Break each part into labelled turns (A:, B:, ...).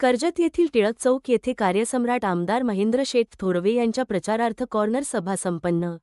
A: कर्जत येथील टिळक चौक येथे कार्यसम्राट आमदार महेंद्र शेठ थोरवे यांच्या प्रचारार्थ कॉर्नर सभा संपन्न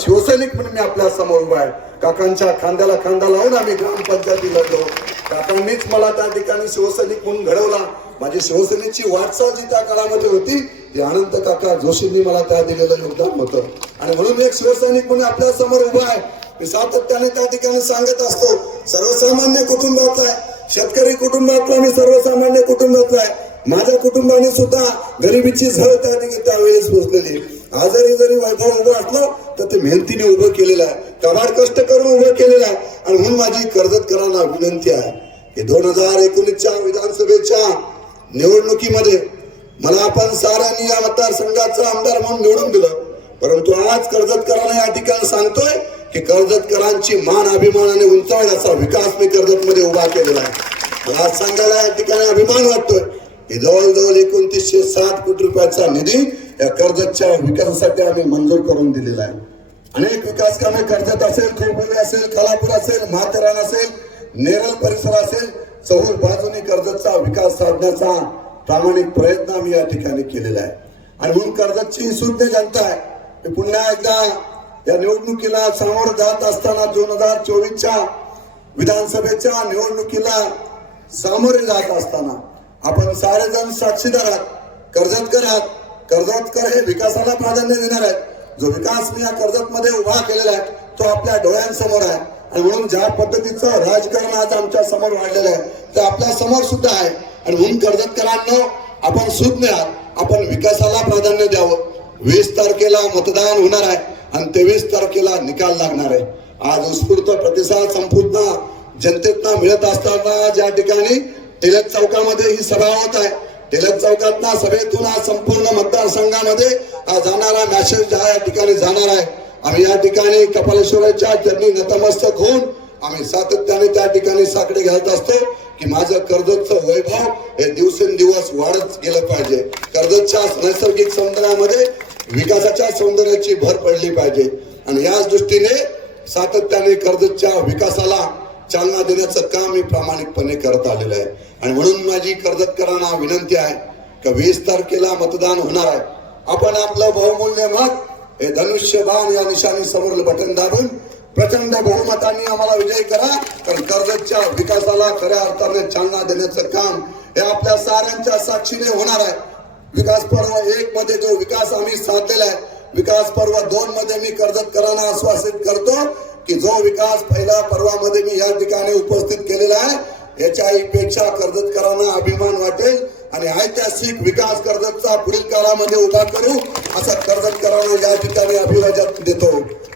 B: शिवसैनिक म्हणून मी आपल्या समोर उभा आहे काकांच्या खांद्याला खांदा लावून आम्ही ग्रामपंचायती लढलो काकांनीच मला त्या ठिकाणी शिवसैनिक म्हणून घडवला माझी शिवसेनेची वाटचाल जी त्या काळामध्ये होती ती अनंत काका जोशींनी मला त्या दिलेलं योगदान होत आणि म्हणून एक शिवसैनिक म्हणून आपल्या समोर उभा आहे मी सातत्याने त्या ठिकाणी सांगत असतो सर्वसामान्य कुटुंबाचा आहे शेतकरी कुटुंबातला मी सर्वसामान्य कुटुंबातला आहे माझ्या कुटुंबाने सुद्धा गरिबीची झळ त्या ठिकाणी त्यावेळेस पोचलेली आजारी जरी वैभव उभं तर ते मेहनतीने उभं केलेलं आहे कबाड कष्ट करून उभं केलेलं आहे आणि म्हणून माझी कर्जतकरांना विनंती आहे की दोन हजार एकोणीसच्या विधानसभेच्या निवडणुकीमध्ये मला आपण साऱ्यांनी या मतदारसंघाचा आमदार म्हणून निवडून दिलं परंतु आज कर्जतकरांना या ठिकाणी सांगतोय की कर्जतकरांची मान अभिमानाने उंचावी असा विकास मी कर्जतमध्ये उभा केलेला आहे मला आज सांगायला या ठिकाणी अभिमान वाटतोय की जवळजवळ एकोणतीसशे सात कोटी रुपयाचा निधी या कर्जतच्या विकासासाठी आम्ही मंजूर करून दिलेला आहे अनेक विकास कामे कर्जत असेल खोपोली असेल कलापूर असेल माथेरान असेल नेरळ परिसर असेल चहूर बाजूनी कर्जतचा विकास साधण्याचा प्रामाणिक प्रयत्न आम्ही या ठिकाणी केलेला आहे आणि म्हणून कर्जतची सुद्धा जनता आहे मी पुन्हा एकदा या निवडणुकीला सामोर जात असताना दोन हजार चोवीसच्या विधानसभेच्या निवडणुकीला सामोरे जात असताना आपण सारेजण साक्षीदार आहात कर्जतकर आहात कर्जतकर हे विकासाला प्राधान्य देणार आहेत जो विकास मी या मध्ये उभा केलेला आहे तो आपल्या डोळ्यांसमोर आहे आणि म्हणून ज्या पद्धतीचं राजकारण आज आमच्या समोर वाढलेलं आहे ते आपल्या समोर सुद्धा आहे आणि म्हणून कर्जतकरांना आपण सुज्ञ आपण विकासाला प्राधान्य द्यावं वीस तारखेला मतदान होणार आहे आणि तेवीस तारखेला निकाल लागणार आहे आज उत्स्फूर्त प्रतिसाद संपूर्ण जनतेतना मिळत असताना ज्या ठिकाणी टिळक चौकामध्ये ही सभा होत आहे तेलत चौकात ना सभेतून आज संपूर्ण मतदारसंघामध्ये जाणारा मॅसेज हा या ठिकाणी जाणार आहे आम्ही या ठिकाणी कपालेश्वराच्या चरणी नतमस्तक होऊन आम्ही सातत्याने त्या ठिकाणी साकडे घालत असतो की माझं कर्जतचं वैभव हे दिवसेंदिवस वाढत गेलं पाहिजे कर्जतच्या नैसर्गिक सौंदर्यामध्ये विकासाच्या सौंदर्याची भर पडली पाहिजे आणि याच दृष्टीने सातत्याने कर्जतच्या विकासाला चालना देण्याचं काम मी प्रामाणिकपणे करत आलेलं आहे आणि म्हणून माझी कर्जतकरांना विनंती आहे का वीस तारखेला मतदान होणार आहे आपण आपलं बहुमूल्य मत हे धनुष्यबाण या निशाणी समोर बटन दाबून प्रचंड बहुमताने आम्हाला विजय करा कारण कर्जतच्या विकासाला खऱ्या अर्थाने चालना देण्याचं काम हे आपल्या साऱ्यांच्या साक्षीने होणार आहे विकास पर्व एक मध्ये जो विकास आम्ही साधलेला आहे विकास पर्व दोन मध्ये मी कर्जतकरांना आश्वासित करतो की जो विकास पहिला पर्वामध्ये मी या ठिकाणी उपस्थित केलेला आहे याच्याही पेक्षा कर्जतकरांना अभिमान वाटेल आणि ऐतिहासिक विकास कर्जतचा पुढील काळामध्ये उभा करू असं कर्जतकरांना या ठिकाणी अभिवादन देतो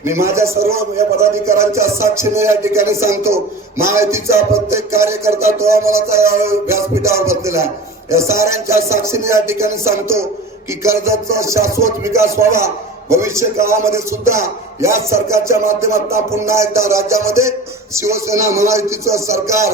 B: मी माझ्या सर्व या पदाधिकाऱ्यांच्या साक्षीने या ठिकाणी सांगतो महायुतीचा प्रत्येक कार्यकर्ता तो आम्हाला व्यासपीठावर बसलेला आहे या साऱ्यांच्या साक्षीने या ठिकाणी सांगतो की कर्जतचा शाश्वत विकास व्हावा भविष्य काळामध्ये सुद्धा या सरकारच्या माध्यमातून पुन्हा एकदा राज्यामध्ये शिवसेना महायुतीचं सरकार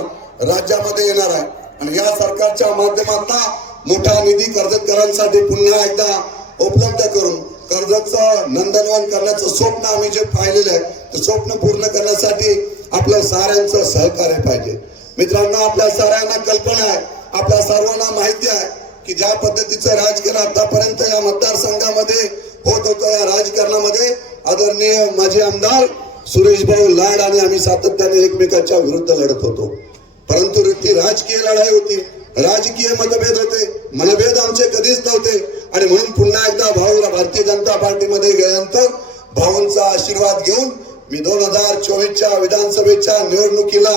B: राज्यामध्ये येणार आहे आणि या सरकारच्या माध्यमातून मोठा निधी कर्जतकरांसाठी पुन्हा एकदा उपलब्ध करून कर्जतचं नंदनवन करण्याचं स्वप्न आम्ही जे पाहिलेलं आहे ते स्वप्न पूर्ण करण्यासाठी आपल्या साऱ्यांचं सहकार्य पाहिजे मित्रांनो आपल्या साऱ्यांना कल्पना आहे आपल्या सर्वांना माहिती आहे की ज्या पद्धतीचं राजकारण आतापर्यंत या मतदारसंघामध्ये होत होतं या राजकारणामध्ये आदरणीय माझे आमदार सुरेश भाऊ लाड आणि आम्ही सातत्याने एकमेकांच्या विरुद्ध लढत होतो परंतु ती राजकीय लढाई होती राजकीय मतभेद होते मतभेद आमचे कधीच नव्हते आणि म्हणून पुन्हा एकदा भाऊ भारतीय जनता पार्टीमध्ये गेल्यानंतर भाऊंचा आशीर्वाद घेऊन मी दोन हजार चोवीसच्या विधानसभेच्या निवडणुकीला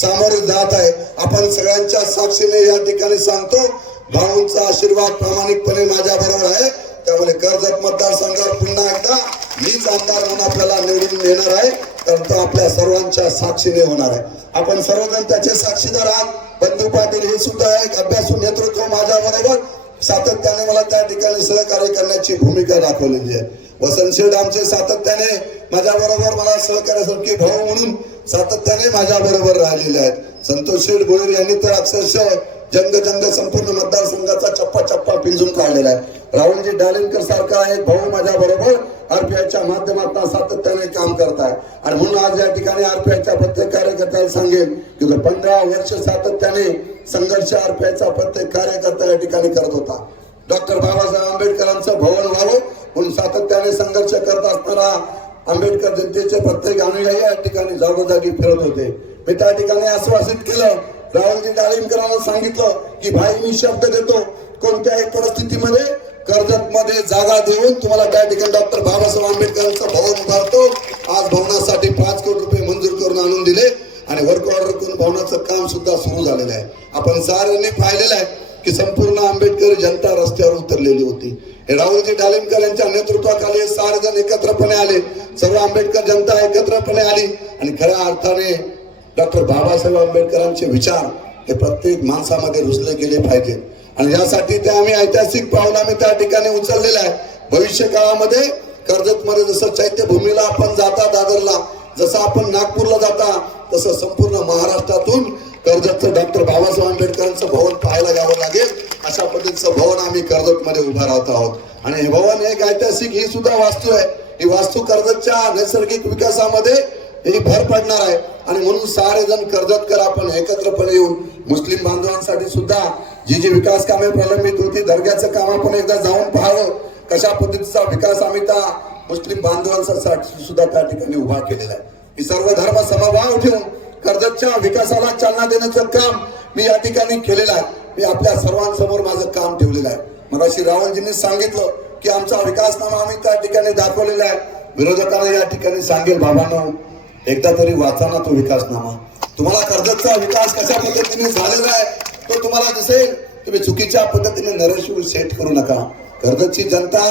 B: सामोरे जात आहे आपण सगळ्यांच्या साक्षीने या ठिकाणी सांगतो भाऊंचा आशीर्वाद प्रामाणिकपणे माझ्या बरोबर आहे त्यामुळे कर्जत मतदारसंघात पुन्हा एकदा मीच आमदार म्हणून आपल्याला निवडून येणार आहे तर तो आपल्या सर्वांच्या साक्षीने होणार आहे आपण सर्वजण त्याचे साक्षीदार आहात बंधू पाटील हे सुद्धा एक अभ्यासू नेतृत्व माझ्या बरोबर सातत्याने मला त्या ठिकाणी सहकार्य करण्याची भूमिका दाखवलेली आहे वसंतशेठ आमचे सातत्याने माझ्या बरोबर मला सहकार्यासारखे भाऊ म्हणून सातत्याने माझ्या बरोबर राहिलेले आहेत संतोष शेठ भोईर यांनी तर अक्षरशः जंग जंग संपूर्ण मतदारसंघाचा चप्पा चप्पा पिंजून काढलेला आहे राहुलजी डालेंकर सारखा आहे भाऊ माझ्या बरोबर आरपीआयच्या माध्यमातून सातत्याने काम करताय आणि म्हणून आज या ठिकाणी आरपीआयच्या प्रत्येक कार्यकर्त्याला सांगेल की जो पंधरा वर्ष सातत्याने संघर्ष आरपीआयचा प्रत्येक कार्यकर्ता या ठिकाणी करत होता डॉक्टर बाबासाहेब आंबेडकरांचं भवन व्हावं म्हणून सातत्याने संघर्ष करत असताना आंबेडकर जनतेचे प्रत्येक अनुयायी या ठिकाणी जागोजागी फिरत होते मी त्या ठिकाणी आश्वासित केलं राहुलजी डाळिंबकरांना सांगितलं की भाई मी शब्द देतो कोणत्याही परिस्थितीमध्ये कर्जत मध्ये जागा देऊन तुम्हाला त्या ठिकाणी डॉक्टर बाबासाहेब आंबेडकरांचं भवन उभारतो आज भवनासाठी पाच कोटी रुपये मंजूर करून आणून दिले आणि वर्क ऑर्डर करून भवनाचं काम सुद्धा सुरू झालेलं आहे आपण सारे पाहिलेलं आहे की संपूर्ण आंबेडकर जनता रस्त्यावर उतरलेली होती राहुलजी डालिमकर यांच्या नेतृत्वाखाली सारे जण एकत्रपणे आले सर्व आंबेडकर जनता एकत्रपणे आली आणि खऱ्या अर्थाने डॉक्टर बाबासाहेब आंबेडकरांचे विचार हे प्रत्येक माणसामध्ये रुजले गेले पाहिजे आणि यासाठी ते आम्ही ऐतिहासिक भावना आम्ही त्या ठिकाणी उचललेलं आहे भविष्य काळामध्ये कर्जतमध्ये जसं चैत्यभूमीला आपण जाता दादरला जसं आपण नागपूरला जाता तसं संपूर्ण महाराष्ट्रातून कर्जतचं डॉक्टर बाबासाहेब आंबेडकरांचं भवन पाहायला घ्यावं लागेल अशा पद्धतीचं भवन आम्ही कर्जतमध्ये उभा राहत आहोत आणि हे भवन एक ऐतिहासिक ही सुद्धा वास्तू आहे ही वास्तू कर्जतच्या नैसर्गिक विकासामध्ये त्याची भर पडणार आहे आणि म्हणून सारेजण कर्जतकर आपण एकत्रपणे येऊन मुस्लिम बांधवांसाठी सुद्धा जी जी विकास कामे प्रलंबित होती दर्ग्याचं काम आपण एकदा जाऊन पाहावं कशा पद्धतीचा विकास आम्ही त्या मुस्लिम बांधवांसाठी सुद्धा त्या ठिकाणी उभा केलेला आहे मी सर्व धर्म समभाव ठेवून कर्जतच्या विकासाला चालना देण्याचं काम मी या ठिकाणी केलेलं आहे मी आपल्या सर्वांसमोर माझं काम ठेवलेलं आहे श्री रावणजींनी सांगितलं की आमचा विकासनामा आम्ही त्या ठिकाणी दाखवलेला आहे विरोधकांना या ठिकाणी सांगेल बाबांना एकदा तरी वाचा ना तो विकासनामा तुम्हाला कर्जतचा विकास कशा पद्धतीने झालेला आहे तो तुम्हाला दिसेल तुम्ही चुकीच्या पद्धतीने नरेशूर सेट करू नका कर्जतची जनता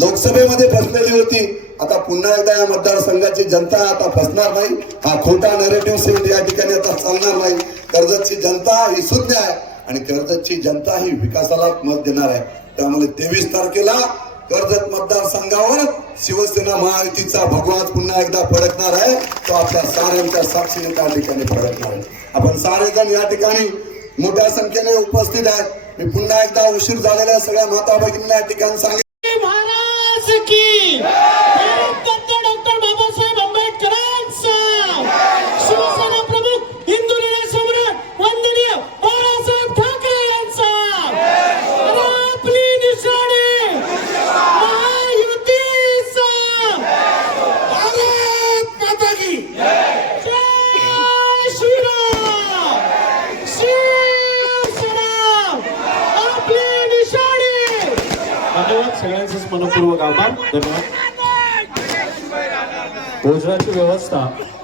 B: लोकसभेमध्ये फसलेली होती आता पुन्हा एकदा या मतदारसंघाची जनता आता फसणार नाही हा खोटा नरेटिव्ह सेट या ठिकाणी आता चालणार नाही कर्जतची जनता ही शून्य आहे आणि कर्जतची जनता ही विकासाला मत देणार आहे त्यामुळे तेवीस तारखेला कर्जत मतदारसंघावर शिवसेना महायुतीचा भगवान पुन्हा एकदा फडकणार आहे तो आपल्या साऱ्यांच्या साक्षीने त्या ठिकाणी फडकणार आहे आपण सारेजण या ठिकाणी मोठ्या संख्येने उपस्थित आहेत मी पुन्हा एकदा उशीर झालेल्या सगळ्या माता भगिनींना या ठिकाणी सांगितलं सगळ्यांचंच मनपूर्वक आभार धन्यवाद भोजनाची व्यवस्था